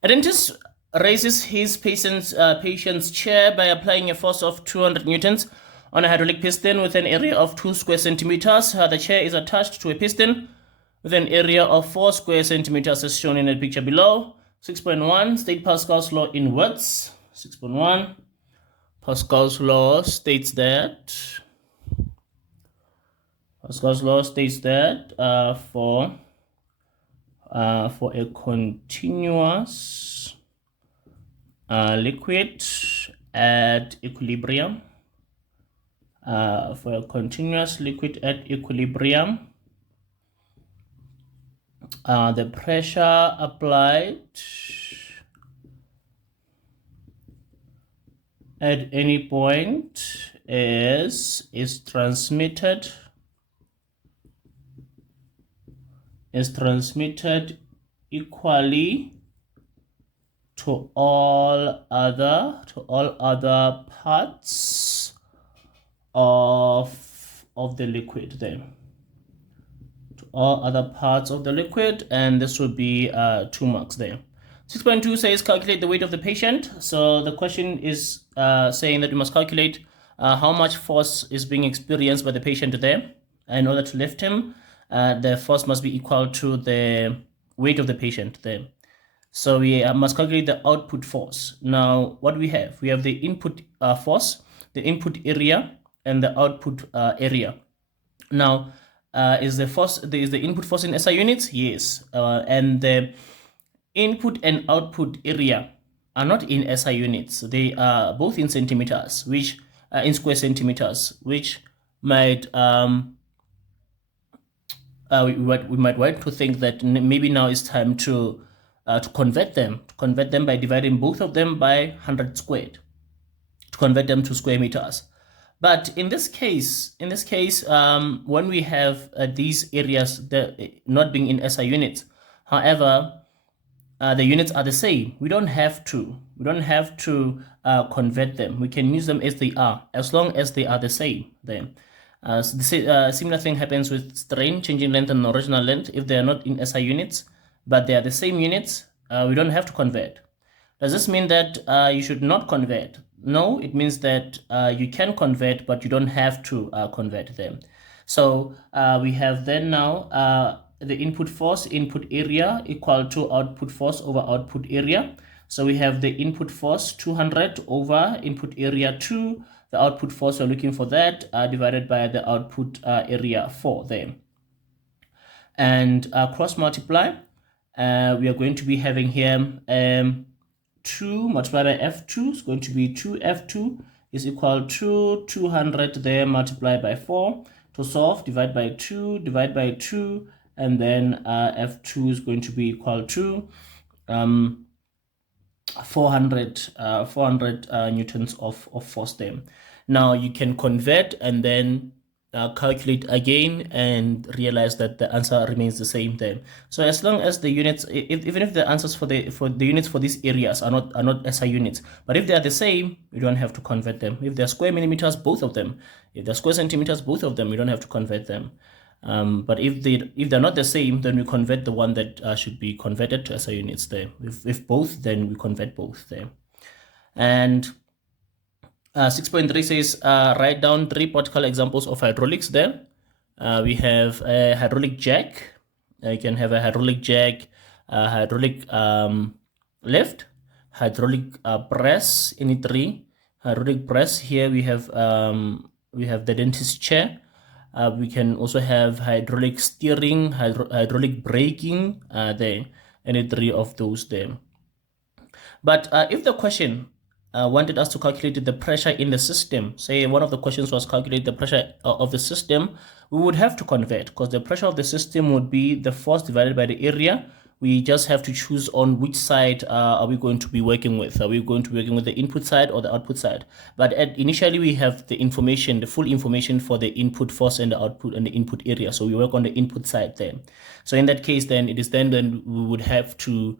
A dentist raises his patient's chair by applying a force of 200 newtons on a hydraulic piston with an area of 2 square centimeters. The chair is attached to a piston with an area of 4 square centimeters as shown in the picture below. 6.1 state Pascal's law in words. 6.1 Pascal's law states that for a continuous liquid at equilibrium, the pressure applied at any point is transmitted equally to all other parts of the liquid then. To all other parts of the liquid, and this would be 2 marks there. 6.2 says calculate the weight of the patient. So the question is saying that we must calculate how much force is being experienced by the patient there. In order to lift him, the force must be equal to the weight of the patient there. So we must calculate the output force. Now, what we have the input force, the input area, and the output area. Now, is the input force in SI units? Yes. And the input and output area are not in SI units. They are both in centimeters, which in square centimeters, which might we might want to think that maybe now it's time to convert them by dividing both of them by 100 squared to convert them to square meters. But in this case, when we have these areas not being in SI units, however, the units are the same. We don't have to convert them. We can use them as they are, as long as they are the same. Then, so the similar thing happens with strain, changing length and original length. If they are not in SI units, but they are the same units, we don't have to convert. Does this mean that you should not convert? No, it means that you can convert, but you don't have to convert them. So we have then now the input force, input area equal to output force over output area. So we have the input force 200 over input area 2. The output force, we're looking for that, divided by the output area 4 there. And cross multiply, we are going to be having here 2 multiplied by F2 is going to be 2F2 is equal to 200 there multiplied by 4. To solve, divide by 2, and then F2 is going to be equal to 400 newtons of force there. Now you can convert and then calculate again and realize that the answer remains the same there. So as long as the units, even if the answers for the units for these areas are not SI units, but if they are the same, you don't have to convert them. If they're square millimeters, both of them. If they're square centimeters, both of them, you don't have to convert them. But if they're not the same, then we convert the one that should be converted to SI units there. If both, then we convert both there. And 6.3 says write down 3 practical examples of hydraulics there. We have a hydraulic jack. You can have a hydraulic jack, hydraulic lift, hydraulic press, any 3. Hydraulic press, here we have the dentist chair. We can also have hydraulic steering, hydraulic braking there, any 3 of those there. But if the question wanted us to calculate the pressure in the system, say one of the questions was calculate the pressure of the system, we would have to convert, because the pressure of the system would be the force divided by the area. We just have to choose on which side are we going to be working with. Are we going to be working with the input side or the output side? But initially we have the information, the full information for the input force and the output and the input area. So we work on the input side there. So in that case, then it is then we would have to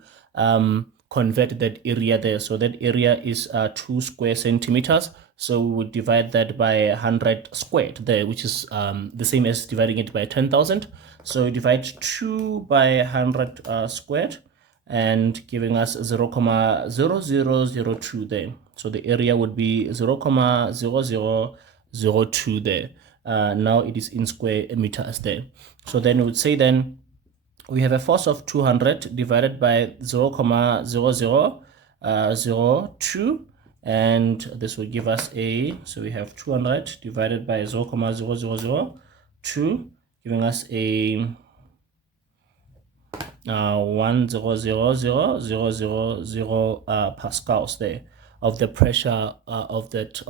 convert that area there. So that area is 2 square centimeters. So we would divide that by 100 squared there, which is the same as dividing it by 10,000. So we divide 2 by 100 squared, and giving us 0,0002 there. So the area would be 0,0002 there. Now it is in square meters there. So then we would say then we have a force of 200 divided by 0,0002, and this will give us so we have 200 divided by 0,0002, giving us a 1,000,000 pascals there of the pressure of that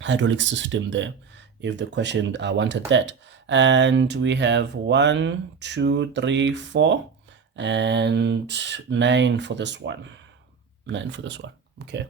hydraulic system there, if the question wanted that. And we have 1, 2, 3, 4, and 9 for this one. 9 for this one. Okay.